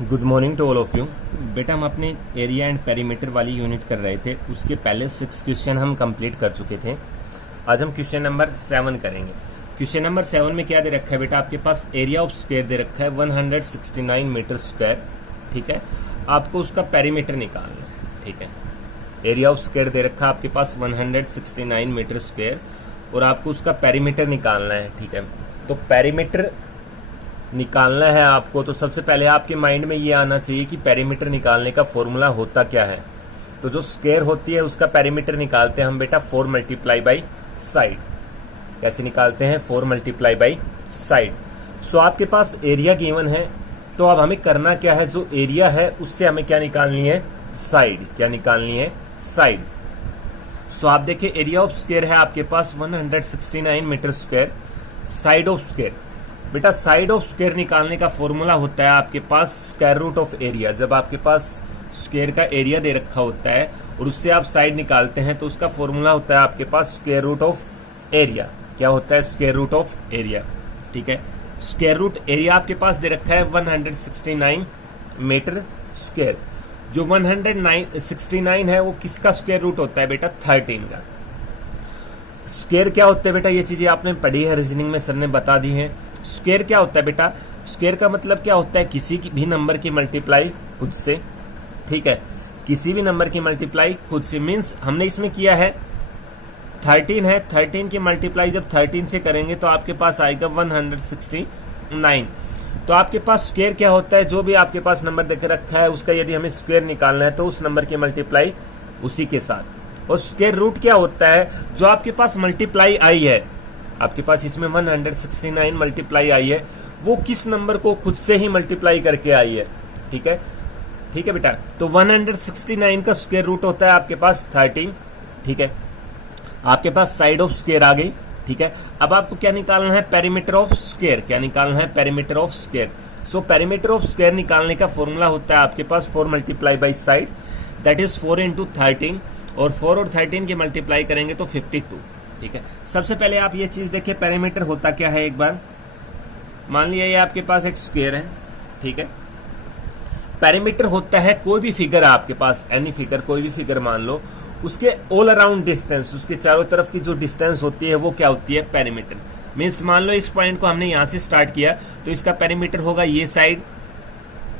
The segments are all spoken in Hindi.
Good morning to all of you. बेटा हम अपने एरिया एंड पेरीमीटर वाली यूनिट कर रहे थे, उसके पहले 6 क्वेश्चन हम कंप्लीट कर चुके थे। आज हम क्वेश्चन नंबर 7 करेंगे। क्वेश्चन नंबर 7 में क्या दे रखा है बेटा, आपके पास एरिया ऑफ स्क्वायर दे रखा है 169 मीटर स्क्वायर। ठीक है, आपको उसका पेरीमीटर निकालना है। ठीक है, एरिया ऑफ स्क्वायर दे रखा है आपके पास 169 मीटर स्क्वायर और आपको उसका पेरीमीटर निकालना है। ठीक है, तो पेरीमीटर निकालना है आपको, तो सबसे पहले आपके माइंड में ये आना चाहिए कि पेरीमीटर निकालने का फॉर्मूला होता क्या है। तो जो स्क्वायर होती है उसका पेरीमीटर निकालते हैं हम बेटा 4 मल्टीप्लाई बाई साइड। कैसे निकालते हैं? 4 मल्टीप्लाई बाई साइड। सो आपके पास एरिया गिवन है, तो अब हमें करना क्या है, जो एरिया है उससे हमें क्या निकालनी है? साइड। क्या निकालनी है? साइड। सो आप देखिए एरिया ऑफ स्क्वायर है आपके पास 169 metre square. Side of square, बेटा साइड ऑफ स्क्वायर निकालने का फॉर्मूला होता है आपके पास स्क्वायर रूट ऑफ एरिया। जब आपके पास स्क्वायर का एरिया दे रखा होता है और उससे आप साइड निकालते हैं तो उसका फॉर्मूला होता है आपके पास स्क्वायर रूट ऑफ एरिया। क्या होता है? Square root of area. ठीक है, स्क्वायर रूट एरिया आपके पास दे रखा है 169 मीटर स्क्वायर। जो 169 है वो किसका स्क्वायर रूट होता है बेटा? 13 का। स्क्वायर क्या होता है बेटा? ये चीजें आपने पढ़ी है, रीजनिंग में सर ने बता दी है। स्क्वायर क्या होता है बेटा? स्क्वायर का मतलब क्या होता है? किसी भी नंबर की मल्टीप्लाई खुद से। ठीक है, किसी भी नंबर की मल्टीप्लाई खुद से, मीन्स हमने इसमें किया है 13 है, 13 की मल्टीप्लाई जब 13 से करेंगे तो आपके पास आएगा 169। तो आपके पास स्क्वायर क्या होता है? जो भी आपके पास नंबर देकर रखा है उसका यदि हमें स्क्वायर निकालना है तो उस नंबर की मल्टीप्लाई उसी के साथ। और स्क्वायर रूट क्या होता है? जो आपके पास मल्टीप्लाई आई है, आपके पास इसमें 169 मल्टीप्लाई आई है, वो किस नंबर को खुद से ही मल्टीप्लाई करके आई है। ठीक है, ठीक है बेटा। तो 169 का स्क्वायर रूट होता है आपके पास 13। ठीक है, आपके पास साइड ऑफ स्क्वायर आ गई। ठीक है, अब आपको क्या निकालना है? Perimeter of square. क्या निकालना है? Perimeter of square. So perimeter of square निकालने का फॉर्मूला होता है आपके पास 4 multiply by side, that is 4 into 13, और 4 और 13 की मल्टीप्लाई करेंगे तो 52। ठीक है, सबसे पहले आप ये चीज देखिए पेरीमीटर होता क्या है। एक बार मान लिया ये आपके पास एक स्क्वायर है। ठीक है, पेरीमीटर होता है कोई भी फिगर आपके पास, एनी फिगर, कोई भी फिगर मान लो, उसके ऑल अराउंड डिस्टेंस, उसके चारों तरफ की जो डिस्टेंस होती है वो क्या होती है? पेरीमीटर। मीन्स मान लो इस पॉइंट को हमने यहां से स्टार्ट किया तो इसका पेरीमीटर होगा ये साइड,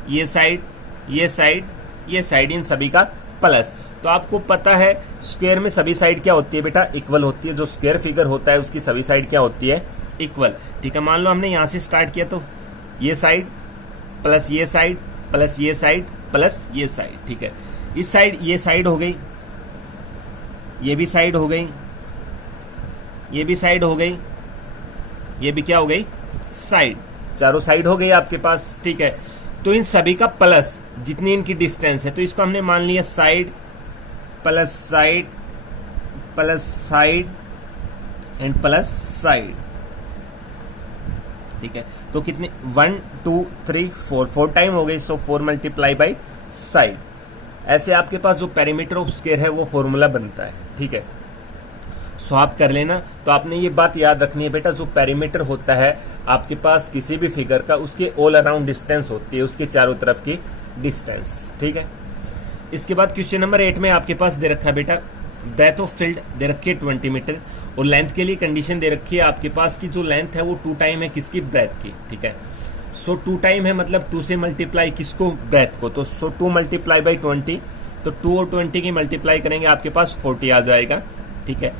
ये साइड, ये साइड, ये साइड, इन सभी का प्लस। तो आपको पता है स्क्वायर में सभी साइड क्या होती है बेटा? इक्वल होती है। जो स्क्वायर फिगर होता है उसकी सभी साइड क्या होती है? इक्वल। ठीक है, मान लो हमने यहां से स्टार्ट किया तो ये साइड प्लस ये साइड प्लस ये साइड प्लस ये साइड। ठीक है, इस साइड ये साइड हो गई, ये भी साइड हो गई, ये भी साइड हो गई, ये भी क्या हो गई? साइड। चारों साइड हो गई आपके पास। ठीक है, तो इन सभी का प्लस जितनी इनकी डिस्टेंस है, तो इसको हमने मान लिया side plus side plus side and plus side. ठीक है, तो कितने? 1 2 3 4 टाइम हो गई। सो 4 मल्टीप्लाई बाई साइड। ऐसे आपके पास जो पेरीमीटर ऑफ स्क्वायर है वो फॉर्मूला बनता है। ठीक है, सो आप कर लेना। तो आपने ये बात याद रखनी है बेटा, जो पेरीमीटर होता है आपके पास किसी भी फिगर का, उसके ऑल अराउंड डिस्टेंस होती है, उसके चारों तरफ की डिस्टेंस। ठीक है, इसके बाद क्वेश्चन नंबर 8 में आपके पास दे रखा है बेटा ब्रेथ ऑफ फील्ड दे रखी है 20 मीटर, और लेंथ के लिए कंडीशन दे रखी है आपके पास की जो लेंथ है वो 2 टाइम है किसकी? ब्रेथ की। ठीक है, सो 2 टाइम है मतलब 2 से मल्टीप्लाई किसको? ब्रेथ को। तो सो 2 मल्टीप्लाई बाई 20, तो 2 और 20 की मल्टीप्लाई करेंगे आपके पास 40 आ जाएगा। ठीक है,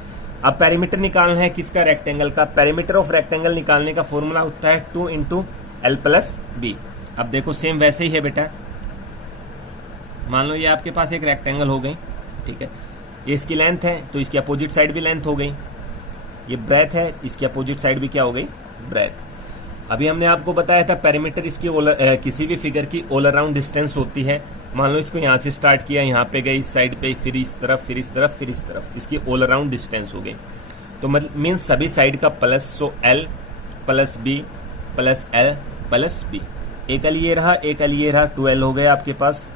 अब पेरीमीटर निकालना है किसका? रेक्टेंगल का। पेरीमीटर ऑफ रेक्टेंगल निकालने का फॉर्मूला होता है 2 इंटू एल प्लस बी। अब देखो सेम वैसे ही है बेटा, मान लो ये आपके पास एक रेक्टेंगल हो गई। ठीक है, ये इसकी लेंथ है तो इसकी अपोजिट साइड भी लेंथ हो गई, ये ब्रेथ है, इसकी अपोजिट साइड भी क्या हो गई? ब्रेथ। अभी हमने आपको बताया था पेरीमीटर इसकी किसी भी फिगर की ऑल अराउंड डिस्टेंस होती है। मान लो इसको यहाँ से स्टार्ट किया, यहाँ पे गई साइड पे, फिर इस तरफ, फिर इस तरफ, फिर इस तरफ, इसकी ऑल अराउंड डिस्टेंस हो गई। तो मतलब मीन्स सभी साइड का plus. So L plus B plus L plus B. एक एल ये रहा, एक एल ये रहा, 2L हो गए आपके पास,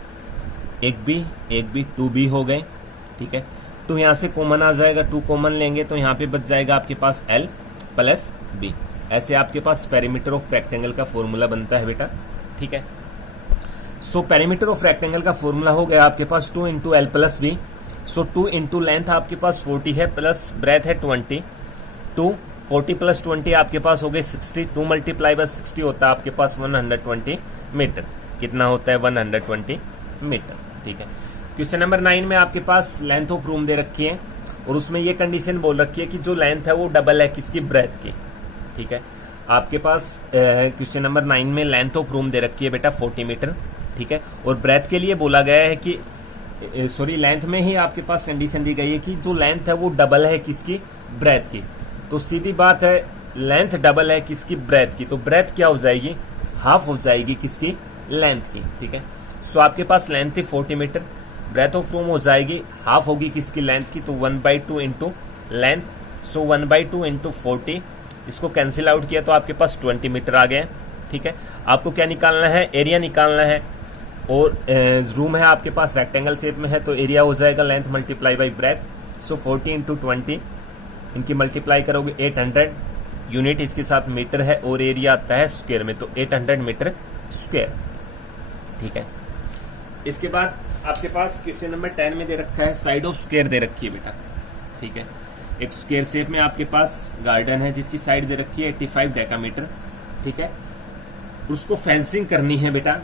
एक बी 2B हो गए। ठीक है, तो यहाँ से कॉमन आ जाएगा, 2 कॉमन लेंगे तो यहाँ पे बच जाएगा आपके पास L प्लस बी। ऐसे आपके पास पेरीमीटर ऑफ रेक्टेंगल का फॉर्मूला बनता है बेटा। ठीक है, सो पेरीमीटर ऑफ रेक्टेंगल का फॉर्मूला हो गया आपके पास 2 into L plus B. So 2 into length आपके पास 40 है प्लस ब्रेथ है 20, 2 40 प्लस 20 आपके पास हो गए 60, 2 मल्टीप्लाई बाय 60 होता है आपके पास 120 मीटर। कितना होता है 120 मीटर। ठीक है, क्वेश्चन नंबर 9 में आपके पास लेंथ ऑफ रूम दे रखी है और उसमें ये कंडीशन बोल रखी है कि जो लेंथ है वो डबल है किसकी, ब्रेथ की। ठीक है, आपके पास क्वेश्चन नंबर 9 में लेंथ ऑफ रूम दे रखी है बेटा 40 मीटर। ठीक है, और ब्रेथ के लिए बोला गया है कि लेंथ में ही आपके पास कंडीशन दी गई है कि जो लेंथ है वो डबल है किसकी, ब्रेथ की। तो सीधी बात है, लेंथ डबल है किसकी, ब्रेथ की, तो ब्रेथ क्या हो जाएगी, हाफ हो जाएगी किसकी, लेंथ की। ठीक है, सो आपके पास लेंथ थी 40 मीटर, ब्रेथ ऑफ रूम हो जाएगी हाफ होगी किसकी, लेंथ की, तो 1/2 इंटू लेंथ। सो 1/2 इंटू 40, इसको कैंसिल आउट किया तो आपके पास 20 मीटर आ गया। ठीक है, आपको क्या निकालना है, एरिया निकालना है। और रूम है आपके पास रेक्टेंगल शेप में है तो एरिया हो जाएगा length multiply by breadth. So 40 into 20, इनकी मल्टीप्लाई करोगे 800, यूनिट इसके साथ मीटर है और एरिया आता है स्क्वायर में, तो 800 मीटर स्क्वायर। ठीक है, इसके बाद आपके पास क्वेश्चन नंबर 10 में दे रखा है साइड ऑफ स्क्वायर दे रखी है बेटा। ठीक है, एक स्क्वायर शेप में आपके पास गार्डन है जिसकी साइड दे रखी है 85 डेकामीटर। ठीक है, उसको फेंसिंग करनी है बेटा,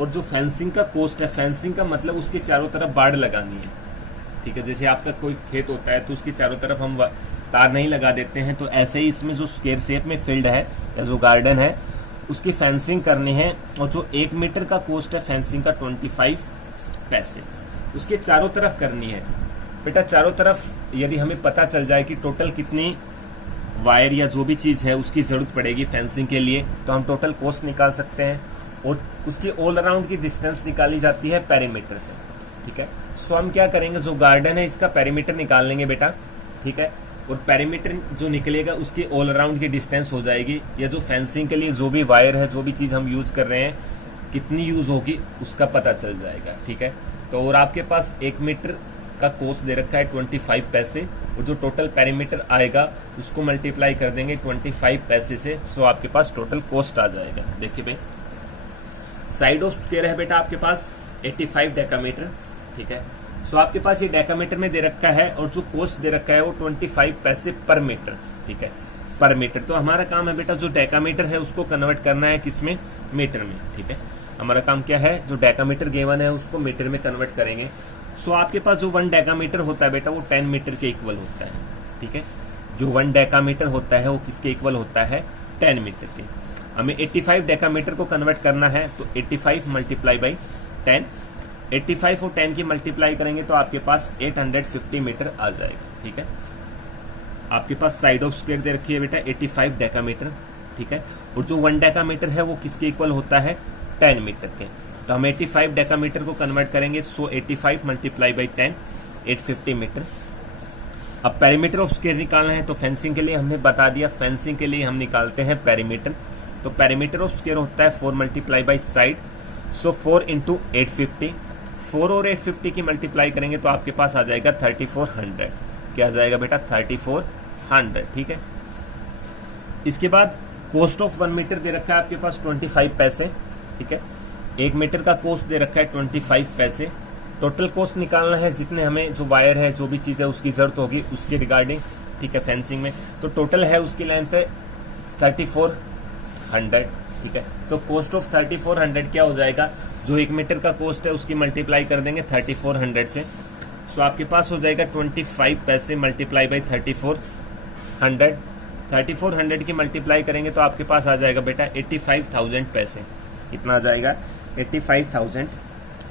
और जो फेंसिंग का कॉस्ट है, फेंसिंग का मतलब उसके चारों तरफ बाड़ लगानी है। ठीक है, जैसे आपका कोई खेत होता है तो उसके चारों तरफ हम तार नहीं लगा देते हैं, तो ऐसे ही इसमें जो स्क्वायर शेप में फील्ड है या जो गार्डन है उसकी फेंसिंग करनी है। और जो 1 मीटर का कॉस्ट है फेंसिंग का 25 पैसे, उसके चारों तरफ करनी है बेटा। चारों तरफ यदि हमें पता चल जाए कि टोटल कितनी वायर या जो भी चीज है उसकी जरूरत पड़ेगी फेंसिंग के लिए, तो हम टोटल कॉस्ट निकाल सकते हैं। और उसकी ऑल अराउंड की डिस्टेंस निकाली जाती है पेरीमीटर से। ठीक है, सो हम क्या करेंगे, जो गार्डन है इसका पेरीमीटर निकाल लेंगे बेटा। ठीक है, और पेरीमीटर जो निकलेगा उसकी ऑल अराउंड की डिस्टेंस हो जाएगी, या जो फेंसिंग के लिए जो भी वायर है, जो भी चीज हम यूज कर रहे हैं कितनी यूज होगी उसका पता चल जाएगा। ठीक है, तो और आपके पास 1 मीटर का कॉस्ट दे रखा है 25 पैसे, और जो टोटल पेरीमीटर आएगा उसको मल्टीप्लाई कर देंगे 25 पैसे से। सो आपके पास टोटल कॉस्ट आ जाएगा। देखिए भाई, साइड ऑफ स्क्वायर है बेटा आपके पास 85 डेकामीटर। ठीक है, सो आपके पास ये डेकामीटर में दे रखा है और जो कॉस्ट दे रखा है वो 25 पैसे पर मीटर। ठीक है, पर मीटर। तो हमारा काम है बेटा जो डेकामीटर है उसको कन्वर्ट करना है किसमें, मीटर में। ठीक है, हमारा काम क्या है, जो डेकामीटर गिवन है उसको मीटर में कन्वर्ट करेंगे। सो आपके पास जो 1 डेकामीटर होता है बेटा वो 10 मीटर के इक्वल होता है। ठीक है, जो 1 डेकामीटर होता है वो किसके इक्वल होता है, 10 मीटर के। हमें 85 डेकामीटर को कन्वर्ट करना है तो 85 मल्टीप्लाई बाई 10, 85 और 10 की मल्टीप्लाई करेंगे तो आपके पास 850 मीटर आ जाएगा। ठीक है, आपके पास साइड ऑफ स्क्वायर दे रखी है बेटा 85 डेकामीटर। ठीक है, और जो 1 डेकामीटर है वो किसके इक्वल होता है, 10 मीटर के। तो हम 85 डेकामीटर को कन्वर्ट करेंगे, सो 85 मल्टीप्लाई बाई 10, 850 मीटर। अब पेरीमीटर ऑफ स्क्वायर निकालना है तो फेंसिंग के लिए हमने बता दिया, फेंसिंग के लिए हम निकालते हैं पेरीमीटर। तो पेरीमीटर ऑफ स्क्वायर होता है 4 multiply by side, so 4 into 850। 4 और 850 की मल्टीप्लाई करेंगे तो आपके पास आ जाएगा 3400। क्या आ जाएगा बेटा, 3400। ठीक है, इसके बाद कॉस्ट ऑफ 1 मीटर दे रखा है आपके पास 25 पैसे। ठीक है, 1 मीटर का कॉस्ट दे रखा है 25 पैसे। टोटल कॉस्ट निकालना है जितने हमें जो वायर है जो भी चीज है उसकी जरूरत होगी उसके रिगार्डिंग। ठीक है, फेंसिंग में तो टोटल है उसकी लेंथ है 3400। ठीक है, तो कॉस्ट ऑफ 3400 क्या हो जाएगा, जो 1 मीटर का कॉस्ट है उसकी मल्टीप्लाई कर देंगे 3400 से। सो आपके पास हो जाएगा 25 पैसे मल्टीप्लाई बाई 3400। 3400 की मल्टीप्लाई करेंगे तो आपके पास आ जाएगा बेटा 85,000 पैसे। कितना आ जाएगा, 85,000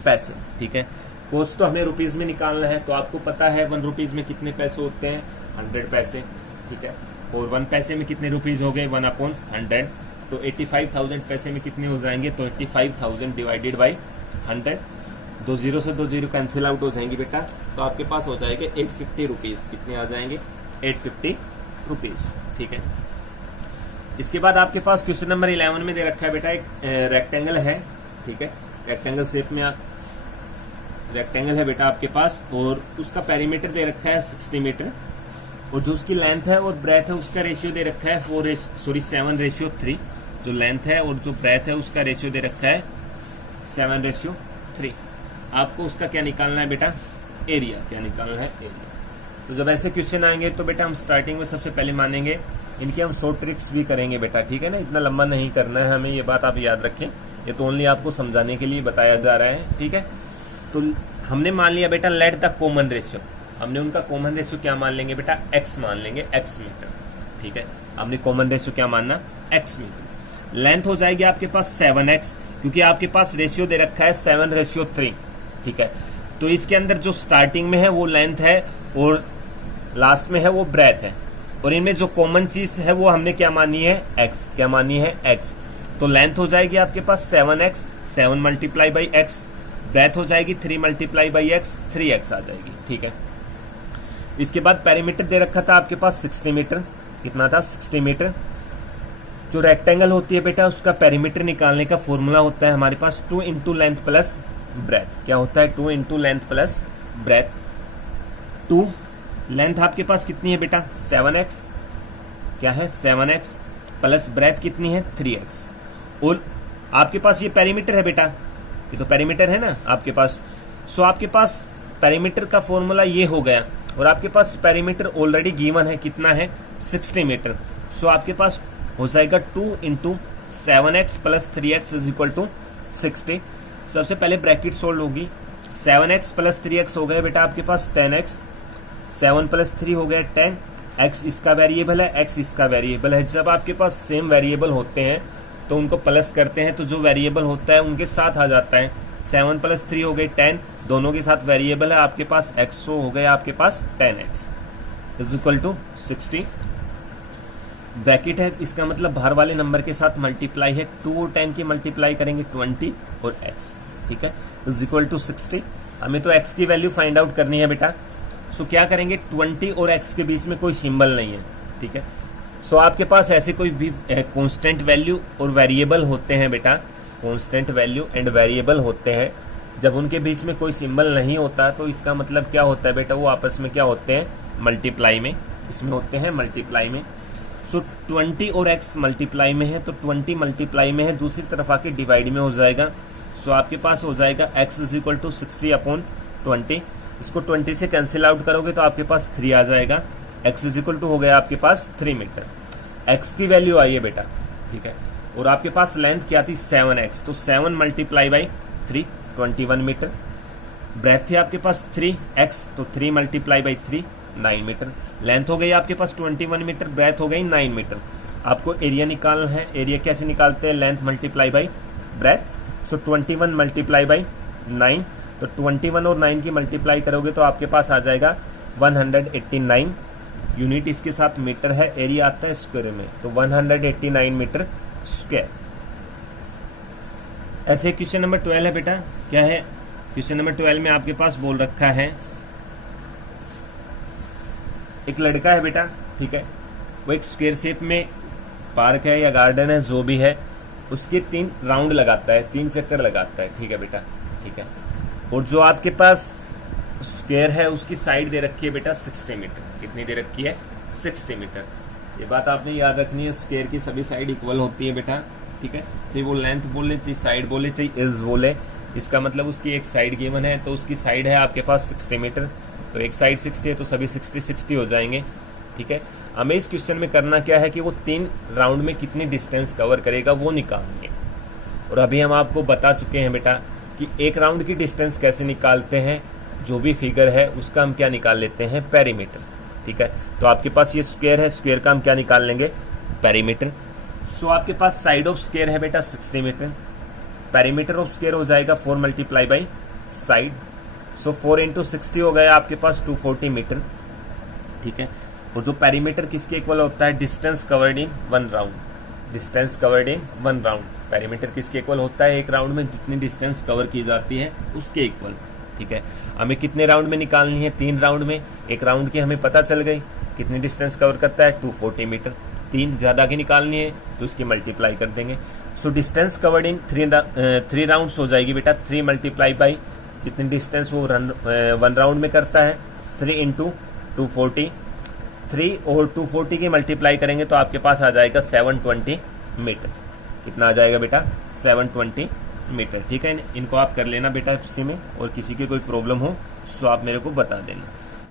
पैसे। ठीक है, कॉस्ट तो हमें रुपीज में निकालना है, तो आपको पता है 1 रुपीज में कितने पैसे होते हैं, 100 पैसे। ठीक है, और 1 पैसे में कितने रुपीज हो गए, 1/100। तो 85,000 पैसे में कितने हो जाएंगे, तो 85,000 डिवाइडेड बाई 100। 2 जीरो से 2 जीरो कैंसिल आउट हो जाएंगे बेटा, तो आपके पास हो जाएंगे 850 रुपीज। कितने आ जाएंगे, 850 रुपीज। ठीक है, इसके बाद आपके पास क्वेश्चन नंबर 11 में दे रखा है बेटा एक रेक्टेंगल है। ठीक है, रेक्टेंगल शेप में रेक्टेंगल है बेटा आपके पास, और उसका पेरीमीटर दे रखा है 60 मीटर, और जो उसकी लेंथ है और ब्रेथ है उसका रेशियो दे रखा है 7/3। जो लेंथ है और जो ब्रेथ है उसका रेशियो दे रखा है 7:3। आपको उसका क्या निकालना है बेटा, एरिया। क्या निकालना है, एरिया। तो जब ऐसे क्वेश्चन आएंगे तो बेटा हम स्टार्टिंग में सबसे पहले मानेंगे, इनकी हम शॉर्ट ट्रिक्स भी करेंगे बेटा, ठीक है ना। इतना लंबा नहीं करना है हमें, ये बात आप याद रखें, ये तो ओनली आपको समझाने के लिए बताया जा रहा है, ठीक है। तो हमने मान लिया बेटा लेट द कॉमन रेशियो, हमने उनका कॉमन रेशियो क्या मान लेंगे बेटा, x मान लेंगे, x मीटर, ठीक है। हमने कॉमन रेशियो क्या मानना, x मीटर। लेंथ हो जाएगी आपके पास 7x, क्योंकि आपके पास रेशियो दे रखा है 7:3, ठीक है। तो इसके अंदर जो स्टार्टिंग में है वो लेंथ है और लास्ट में है वो ब्रेथ है, और इनमें जो कॉमन चीज है वो हमने क्या मानी है, x। क्या मानी है, x। तो लेंथ हो जाएगी आपके पास 7x, 7 multiply by x, breadth हो जाएगी 3 मल्टीप्लाई बाई x, 3x आ जाएगी, ठीक है। इसके बाद पेरीमीटर दे रखा था आपके पास 60 मीटर। कितना था, 60 मीटर। जो रेक्टेंगल होती है बेटा उसका पेरीमीटर निकालने का फॉर्मूला होता है हमारे पास 2 इंटू लेंथ प्लस ब्रेथ। क्या होता है, 2 into length plus breadth. 2 length आपके पास कितनी है बेटा, 7x, क्या है 7x, प्लस ब्रेथ कितनी है 3x, और आपके पास ये पेरीमीटर है बेटा, ये तो पेरीमीटर है ना आपके पास। सो आपके पास पेरीमीटर का फॉर्मूला ये हो गया, और आपके पास पेरीमीटर ऑलरेडी गिवन है, कितना है 60 मीटर। सो आपके पास हो जाएगा 2 into 7x plus 3x is equal to 60। सबसे पहले ब्रैकेट सोल्व होगी, 7x प्लस 3x हो गया बेटा आपके पास 10x, 7 प्लस 3 हो गया 10, x इसका वेरिएबल है, x इसका वेरिएबल है। जब आपके पास सेम वेरिएबल होते हैं तो उनको प्लस करते हैं, तो जो वेरिएबल होता है उनके साथ आ जाता है। 7 प्लस 3 हो गए 10, दोनों के साथ वेरिएबल है आपके पास x, हो गया आपके पास 10x is equal to 60। Bracket है, इसका मतलब बाहर वाले नंबर के साथ मल्टीप्लाई है, 2 और 10 की मल्टीप्लाई करेंगे 20 और x, ठीक है, इज इक्वल टू 60। हमें तो x की वैल्यू फाइंड आउट करनी है बेटा। सो क्या करेंगे, 20 और x के बीच में कोई सिंबल नहीं है, ठीक है। सो आपके पास ऐसे कोई भी कांस्टेंट वैल्यू और वेरिएबल होते हैं बेटा, कांस्टेंट वैल्यू एंड वेरिएबल होते हैं, जब उनके बीच में कोई सिंबल नहीं होता तो इसका मतलब क्या होता है बेटा, वो आपस में क्या होते हैं, मल्टीप्लाई में, इसमें होते हैं मल्टीप्लाई में। सो 20 और x मल्टीप्लाई में है, तो 20 मल्टीप्लाई में है, दूसरी तरफ आके डिवाइड में हो जाएगा। सो आपके पास हो जाएगा x is equal to 60 upon 20। इसको 20 से कैंसिल आउट करोगे तो आपके पास 3 आ जाएगा। x इज इक्वल टू हो गया आपके पास 3 मीटर। x की वैल्यू आई है बेटा, ठीक है। और आपके पास लेंथ क्या थी 7x, तो 7 मल्टीप्लाई बाई 3 21 मीटर। ब्रेथ थी आपके पास 3x, तो 3 मल्टीप्लाई बाई 3 9 मीटर। लेंथ हो गई आपके पास 21 मीटर, ब्रेथ हो गई 9 मीटर। आपको एरिया निकालना है। एरिया कैसे निकालते हैं, length multiply by breadth. So 21 multiply by 9, तो 21 और 9 की मल्टीप्लाई करोगे तो आपके पास आ जाएगा 189 यूनिट। इसके साथ मीटर है, एरिया आता है स्क्वायर में, तो 189 मीटर स्क्वायर। ऐसे क्वेश्चन नंबर 12 है बेटा, क्या है क्वेश्चन नंबर 12 में आपके पास बोल रखा है, एक लड़का है बेटा, ठीक है, वो एक स्क्वायर शेप में पार्क है या गार्डन है जो भी है, उसके 3 राउंड लगाता है, 3 चक्कर लगाता है, ठीक है बेटा, ठीक है। और जो आपके पास स्क्वायर है उसकी साइड दे रखी है बेटा 60 मीटर। कितनी दे रखी है, 60 मीटर। ये बात आपने याद रखनी है, स्क्वायर की सभी साइड इक्वल होती है बेटा, ठीक है। चाहे वो लेंथ बोले, चाहे साइड बोले, चाहे इज बोले, इसका मतलब उसकी एक साइड गिवन है, तो उसकी साइड है आपके पास 60 मीटर, तो एक साइड 60 है तो सभी 60 हो जाएंगे, ठीक है। हमें इस क्वेश्चन में करना क्या है कि वो 3 राउंड में कितनी डिस्टेंस कवर करेगा वो निकालेंगे। और अभी हम आपको बता चुके हैं बेटा कि एक राउंड की डिस्टेंस कैसे निकालते हैं, जो भी फिगर है उसका हम क्या निकाल लेते हैं, पेरीमीटर, ठीक है। तो आपके पास ये स्क्वायर है, स्क्वायर का हम क्या निकाल लेंगे, पेरीमीटर। सो आपके पास साइड ऑफ स्क्वायर है बेटा 60 मीटर, पेरीमीटर ऑफ स्क्वायर हो जाएगा 4 multiply by side. So 4 into 60 हो गया आपके पास 240 मीटर, ठीक है। और जो पेरीमीटर किसके इक्वल होता है, distance covered in 1 round, distance covered in 1 round. Perimeter किसके इक्वल होता है, एक राउंड में जितनी डिस्टेंस कवर की जाती है उसके इक्वल, ठीक है। हमें कितने राउंड में निकालनी है, 3 राउंड में। एक राउंड की हमें पता चल गई कितनी डिस्टेंस कवर करता है, 240 मीटर। 3 ज्यादा की निकालनी है तो उसकी मल्टीप्लाई कर देंगे। So distance covered in 3 rounds हो जाएगी बेटा, 3 मल्टीप्लाई बाई जितनी डिस्टेंस वो 1 राउंड में करता है, 3 इंटू 240। 3 और 240 की मल्टीप्लाई करेंगे तो आपके पास आ जाएगा 720 मीटर। कितना आ जाएगा बेटा, 720 मीटर। ठीक है, इनको आप कर लेना बेटा इसी में, और किसी की कोई प्रॉब्लम हो तो आप मेरे को बता देना।